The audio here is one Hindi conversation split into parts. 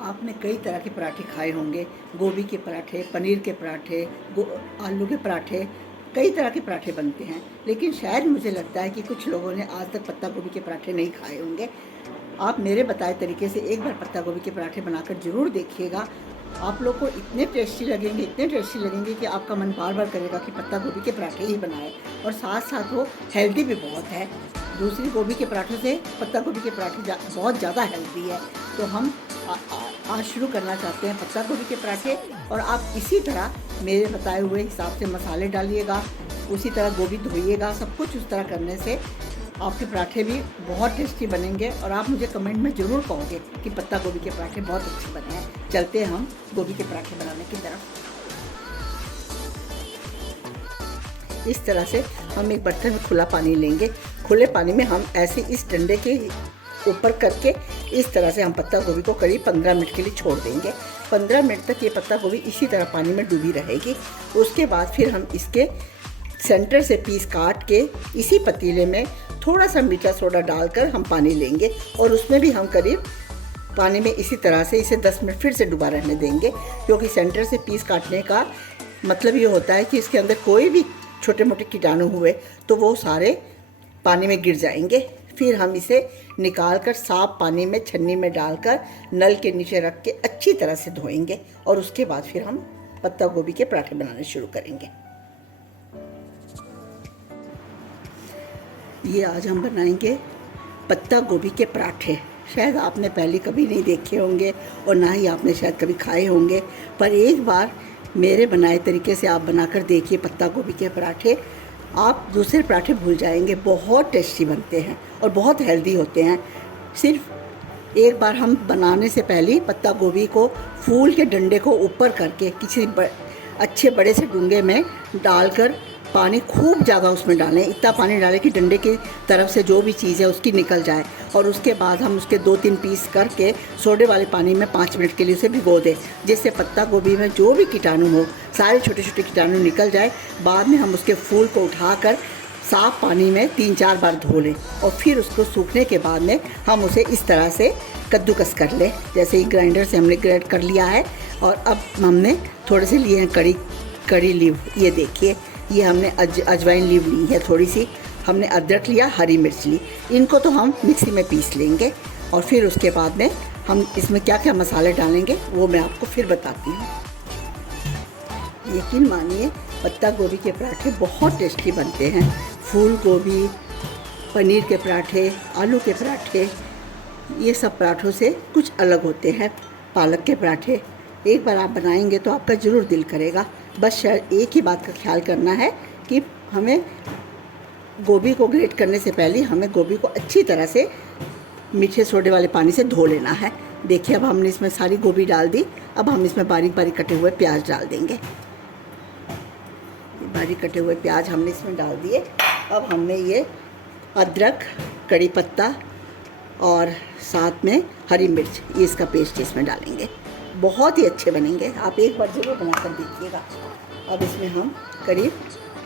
आपने कई तरह के पराठे खाए होंगे, गोभी के पराठे, पनीर के पराठे, आलू के पराठे, कई तरह के पराठे बनते हैं। लेकिन शायद मुझे लगता है कि कुछ लोगों ने आज तक पत्ता गोभी के पराठे नहीं खाए होंगे। आप मेरे बताए तरीके से एक बार पत्ता गोभी के पराठे बनाकर ज़रूर देखिएगा। आप लोग को इतने टेस्टी लगेंगे कि आपका मन बार बार करेगा कि पत्ता गोभी के पराठे ही बनाए। और साथ साथ वो हेल्दी भी बहुत है। दूसरी गोभी के पराठों से पत्ता गोभी के पराठे बहुत ज़्यादा हेल्दी है। तो हम आज शुरू करना चाहते हैं पत्ता गोभी के पराठे। और आप इसी तरह मेरे बताए हुए हिसाब से मसाले डालिएगा, उसी तरह गोभी धोइएगा। सब कुछ उस तरह करने से आपके पराठे भी बहुत टेस्टी बनेंगे। और आप मुझे कमेंट में ज़रूर कहोगे कि पत्ता गोभी के पराठे बहुत अच्छे बने हैं। चलते हैं हम गोभी के पराठे बनाने की तरफ। इस तरह से हम एक बर्तन में खुला पानी लेंगे। खुले पानी में हम ऐसे इस डंडे के ऊपर करके इस तरह से हम पत्ता गोभी को करीब 15 मिनट के लिए छोड़ देंगे। 15 मिनट तक ये पत्ता गोभी इसी तरह पानी में डूबी रहेगी। उसके बाद फिर हम इसके सेंटर से पीस काट के इसी पतीले में थोड़ा सा मीठा सोडा डालकर हम पानी लेंगे और उसमें भी हम करीब पानी में इसी तरह से इसे 10 मिनट फिर से डुबा रहने देंगे। क्योंकि सेंटर से पीस काटने का मतलब ये होता है कि इसके अंदर कोई भी छोटे मोटे कीटाणु हुए तो वो सारे पानी में गिर जाएंगे। फिर हम इसे निकाल कर साफ पानी में छन्नी में डालकर नल के नीचे रख के अच्छी तरह से धोएंगे। और उसके बाद फिर हम पत्ता गोभी के पराठे बनाने शुरू करेंगे। ये आज हम बनाएंगे पत्ता गोभी के पराठे। शायद आपने पहले कभी नहीं देखे होंगे और ना ही आपने शायद कभी खाए होंगे, पर एक बार मेरे बनाए तरीके से आप बनाकर देखिए पत्ता गोभी के पराठे। आप दूसरे पराठे भूल जाएंगे। बहुत टेस्टी बनते हैं और बहुत हेल्दी होते हैं। सिर्फ एक बार हम बनाने से पहले ही पत्ता गोभी को फूल के डंडे को ऊपर करके किसी अच्छे बड़े से डूंगे में डालकर पानी खूब ज़्यादा उसमें डालें। इतना पानी डालें कि डंडे की तरफ से जो भी चीज़ है उसकी निकल जाए। और उसके बाद हम उसके 2-3 पीस करके सोडे वाले पानी में 5 मिनट के लिए उसे भिगो दें, जिससे पत्ता गोभी में जो भी कीटाणु हो सारे छोटे छोटे कीटाणु निकल जाए। बाद में हम उसके फूल को उठाकर साफ़ पानी में 3-4 बार धो लें और फिर उसको सूखने के बाद में हम उसे इस तरह से कद्दूकस कर लें। जैसे ही ग्राइंडर से हमने ग्राइंड कर लिया है। और अब हमने थोड़े से लिए हैं कड़ी लीव। ये देखिए, ये हमने अजवाइन लीव ली है थोड़ी सी। हमने अदरक लिया, हरी मिर्च ली। इनको तो हम मिक्सी में पीस लेंगे। और फिर उसके बाद में हम इसमें क्या क्या मसाले डालेंगे वो मैं आपको फिर बताती हूँ। यकीन मानिए पत्ता गोभी के पराठे बहुत टेस्टी बनते हैं। फूल गोभी, पनीर के पराठे, आलू के पराठे, ये सब पराठों से कुछ अलग होते हैं। पालक के पराठे एक बार आप बनाएंगे तो आपका ज़रूर दिल करेगा। बस एक ही बात का ख्याल करना है कि हमें गोभी को ग्रेट करने से पहले हमें गोभी को अच्छी तरह से मीठे सोडे वाले पानी से धो लेना है। देखिए, अब हमने इसमें सारी गोभी डाल दी। अब हम इसमें बारीक बारीक कटे हुए प्याज डाल देंगे। बारीक कटे हुए प्याज हमने इसमें डाल दिए। अब हमने ये अदरक, कड़ी पत्ता और साथ में हरी मिर्च, ये इसका पेस्ट इसमें डालेंगे। बहुत ही अच्छे बनेंगे। आप एक बार ज़रूर बनाकर देखिएगा। अब इसमें हम करीब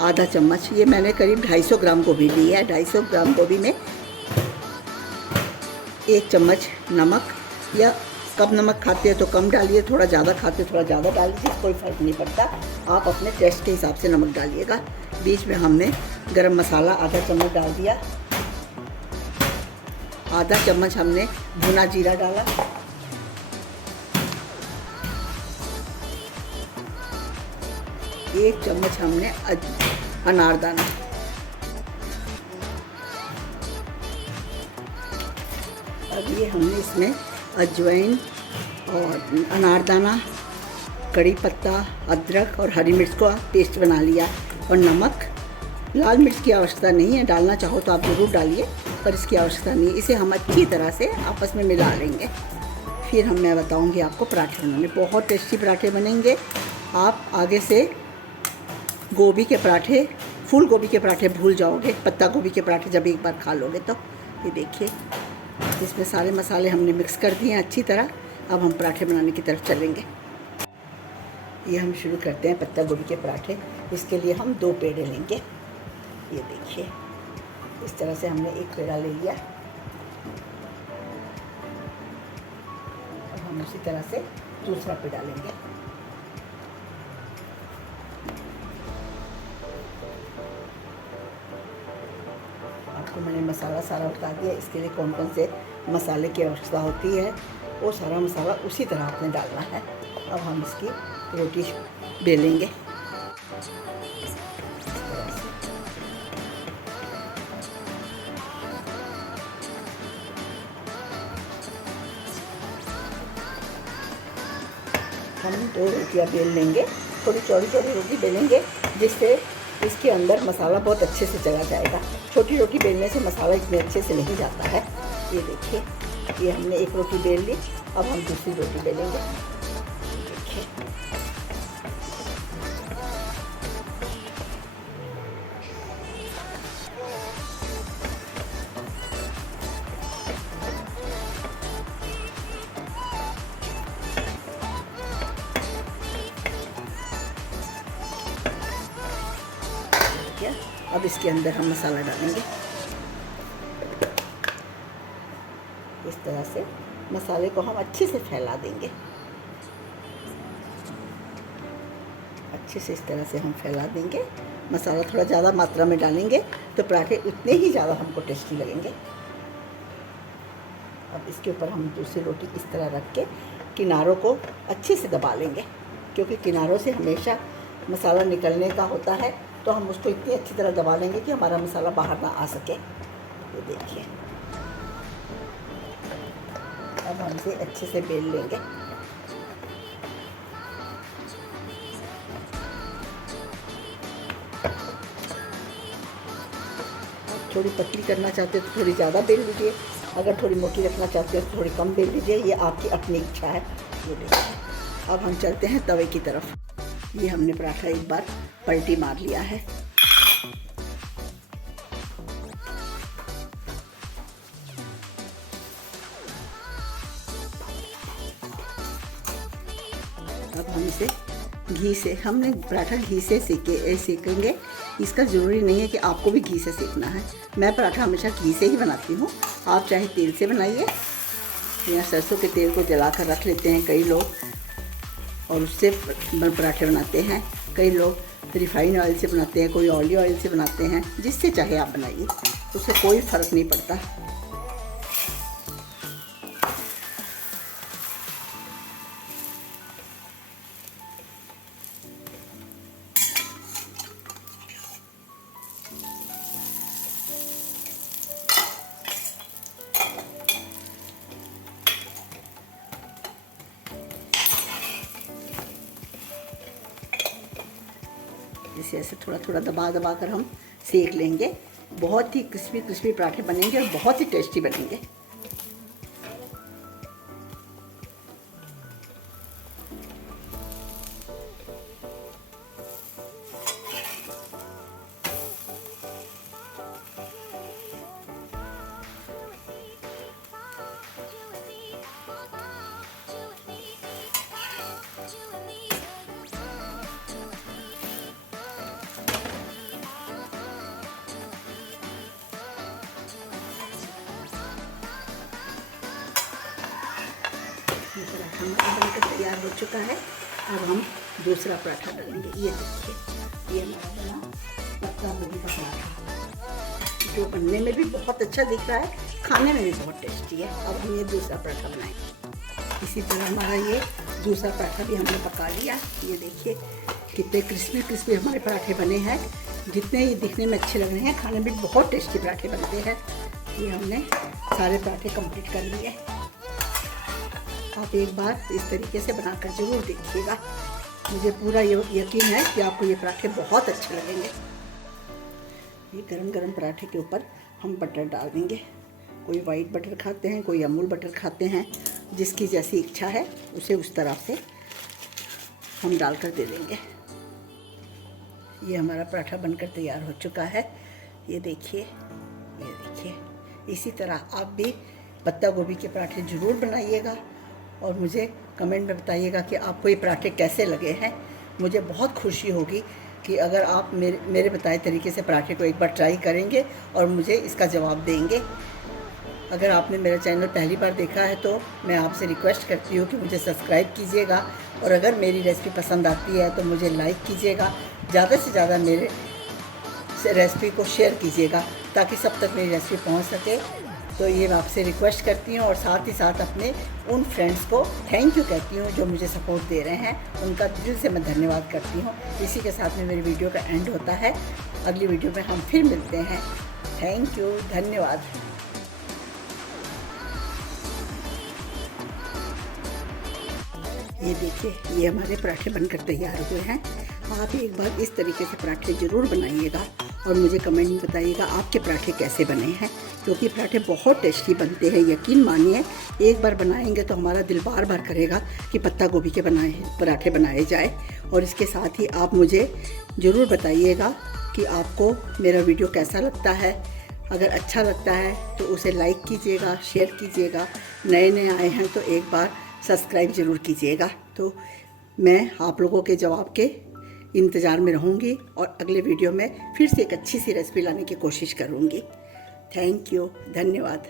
आधा चम्मच, ये मैंने करीब 250 ग्राम गोभी ली है। 250 ग्राम गोभी में 1 चम्मच नमक, या कम नमक खाते हैं तो कम डालिए, थोड़ा ज़्यादा खाते हैं थोड़ा ज़्यादा डाल दीजिए, कोई फ़र्क नहीं पड़ता। आप अपने टेस्ट के हिसाब से नमक डालिएगा। बीच में हमने गरम मसाला आधा चम्मच डाल दिया। आधा चम्मच हमने भुना जीरा डाला। 1 चम्मच हमने अनारदाना। अब ये हमने इसमें अजवाइन और अनारदाना, कड़ी पत्ता, अदरक और हरी मिर्च का पेस्ट बना लिया। और नमक, लाल मिर्च की आवश्यकता नहीं है, डालना चाहो तो आप ज़रूर डालिए, पर इसकी आवश्यकता नहीं है। इसे हम अच्छी तरह से आपस में मिला लेंगे। फिर मैं बताऊंगी आपको पराठे बनाने। बहुत टेस्टी पराठे बनेंगे। आप आगे से गोभी के पराठे, फूल गोभी के पराठे भूल जाओगे। पत्ता गोभी के पराठे जब एक बार खा लोगे तो। ये देखिए, इसमें सारे मसाले हमने मिक्स कर दिए हैं अच्छी तरह। अब हम पराठे बनाने की तरफ चलेंगे। ये हम शुरू करते हैं पत्ता गोभी के पराठे। इसके लिए हम 2 पेड़े लेंगे। ये देखिए, इस तरह से हमने एक पेड़ा ले लिया। अब हम उसी तरह से दूसरा पे डालेंगे। आपको मैंने मसाला सारा बता दिया, इसके लिए कौन कौन से मसाले की आवश्यकता होती है, वो सारा मसाला उसी तरह आपने डालना है। अब हम इसकी रोटी बेलेंगे। हम 2 रोटियाँ बेल लेंगे, थोड़ी चौड़ी चौड़ी रोटी बेलेंगे, जिससे इसके अंदर मसाला बहुत अच्छे से चला जाएगा। छोटी रोटी बेलने से मसाला इतने अच्छे से नहीं जाता है। ये देखिए, ये हमने एक रोटी बेल ली, अब हम दूसरी रोटी बेलेंगे। देखिए, अब इसके अंदर हम मसाला डालेंगे। इस तरह से मसाले को हम अच्छे से फैला देंगे। अच्छे से इस तरह से हम फैला देंगे। मसाला थोड़ा ज़्यादा मात्रा में डालेंगे तो पराठे उतने ही ज़्यादा हमको टेस्टी लगेंगे। अब इसके ऊपर हम दूसरी रोटी इस तरह रख के किनारों को अच्छे से दबा लेंगे, क्योंकि किनारों से हमेशा मसाला निकलने का होता है, तो हम उसको इतनी अच्छी तरह दबा लेंगे कि हमारा मसाला बाहर ना आ सके। ये देखिए, अब हम इसे अच्छे से बेल लेंगे। आप थोड़ी पतली करना चाहते हो तो थोड़ी ज़्यादा बेल लीजिए, अगर थोड़ी मोटी रखना चाहते हो तो थोड़ी कम बेल लीजिए, ये आपकी अपनी इच्छा है। ये देखिए, अब हम चलते हैं तवे की तरफ। ये हमने पराठा एक बार पलटी मार लिया है। अब हम इसे घी से, हमने पराठा घी से सेकेंगे। इसका ज़रूरी नहीं है कि आपको भी घी से सेकना है। मैं पराठा हमेशा घी से ही बनाती हूँ, आप चाहे तेल से बनाइए, या सरसों के तेल को जला कर रख लेते हैं कई लोग और उससे पराठे बनाते हैं। कई लोग रिफाइंड ऑयल से बनाते हैं, कोई ऑलिव ऑयल से बनाते हैं। जिससे चाहे आप बनाइए, उससे कोई फ़र्क नहीं पड़ता। इसे ऐसे थोड़ा थोड़ा दबा दबा कर हम सेक लेंगे। बहुत ही क्रिस्पी क्रिस्पी पराठे बनेंगे और बहुत ही टेस्टी बनेंगे। पराठा हमारा बनकर तैयार हो चुका है। अब हम दूसरा पराठा डालेंगे। ये देखिए, ये हमारा बना पत्ता गोभी का पराठा, जो बनने में भी बहुत अच्छा दिख रहा है, खाने में भी बहुत टेस्टी है। अब हम ये दूसरा पराठा बनाएंगे। इसी तरह हमारा ये दूसरा पराठा भी हमने पका लिया। ये देखिए कितने क्रिस्पी क्रिस्पी हमारे पराठे बने हैं। जितने ये दिखने में अच्छे लग रहे हैं, खाने में बहुत टेस्टी पराठे बनते हैं। ये हमने सारे पराठे कंप्लीट कर लिए। आप एक बार इस तरीके से बनाकर ज़रूर देखिएगा। मुझे पूरा यकीन है कि आपको ये पराठे बहुत अच्छे लगेंगे। ये गरम गरम पराठे के ऊपर हम बटर डाल देंगे। कोई वाइट बटर खाते हैं, कोई अमूल बटर खाते हैं, जिसकी जैसी इच्छा है उसे उस तरह से हम डालकर दे देंगे। ये हमारा पराठा बनकर तैयार हो चुका है। ये देखिए, ये देखिए। इसी तरह आप भी पत्ता गोभी के पराठे ज़रूर बनाइएगा और मुझे कमेंट में बताइएगा कि आपको ये पराठे कैसे लगे हैं। मुझे बहुत खुशी होगी कि अगर आप मेरे बताए तरीके से पराठे को एक बार ट्राई करेंगे और मुझे इसका जवाब देंगे। अगर आपने मेरा चैनल पहली बार देखा है तो मैं आपसे रिक्वेस्ट करती हूँ कि मुझे सब्सक्राइब कीजिएगा, और अगर मेरी रेसिपी पसंद आती है तो मुझे लाइक कीजिएगा, ज़्यादा से ज़्यादा मेरे रेसिपी को शेयर कीजिएगा ताकि सब तक मेरी रेसिपी पहुँच सके। तो ये मैं आपसे रिक्वेस्ट करती हूँ, और साथ ही साथ अपने उन फ्रेंड्स को थैंक यू कहती हूँ जो मुझे सपोर्ट दे रहे हैं, उनका दिल से मैं धन्यवाद करती हूँ। इसी के साथ में मेरी वीडियो का एंड होता है। अगली वीडियो में हम फिर मिलते हैं। थैंक यू, धन्यवाद। ये देखिए, ये हमारे पराठे बनकर तैयार हुए हैं। आप एक बार इस तरीके से पराठे ज़रूर बनाइएगा और मुझे कमेंट में बताइएगा आपके पराठे कैसे बने हैं, क्योंकि पराठे बहुत टेस्टी बनते हैं। यकीन मानिए, एक बार बनाएंगे तो हमारा दिल बार बार करेगा कि पत्ता गोभी के पराठे बनाए जाए। और इसके साथ ही आप मुझे ज़रूर बताइएगा कि आपको मेरा वीडियो कैसा लगता है। अगर अच्छा लगता है तो उसे लाइक कीजिएगा, शेयर कीजिएगा। नए नए आए हैं तो एक बार सब्सक्राइब ज़रूर कीजिएगा। तो मैं आप लोगों के जवाब के इंतज़ार में रहूँगी और अगले वीडियो में फिर से एक अच्छी सी रेसिपी लाने की कोशिश करूँगी। थैंक यू, धन्यवाद।